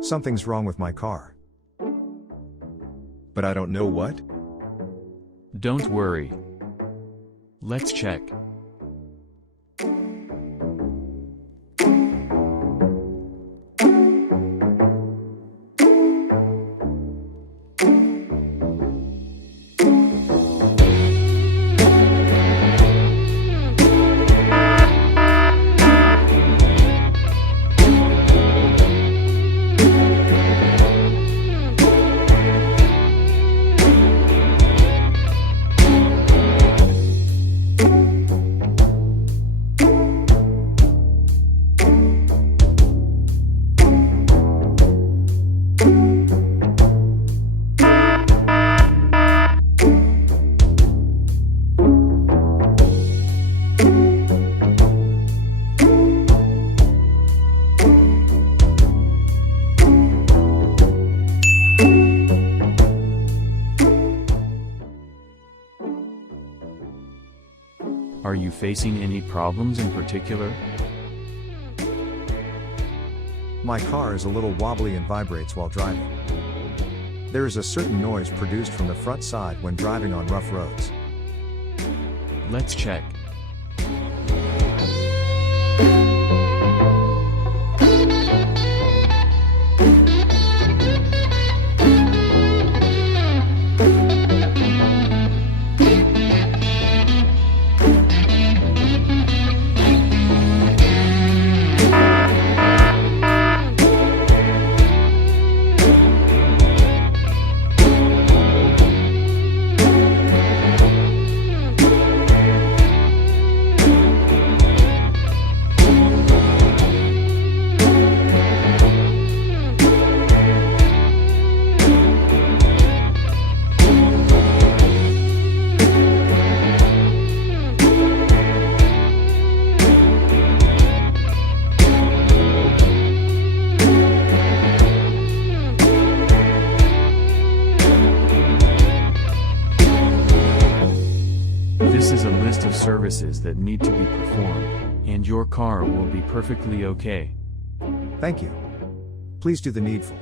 Something's wrong with my car. But I don't know what. Don't worry. Let's check. Are you facing any problems in particular? My car is a little wobbly and vibrates while driving. There is a certain noise produced from the front side when driving on rough roads. Let's check. This is a list of services that need to be performed, and your car will be perfectly okay. Thank you. Please do the needful.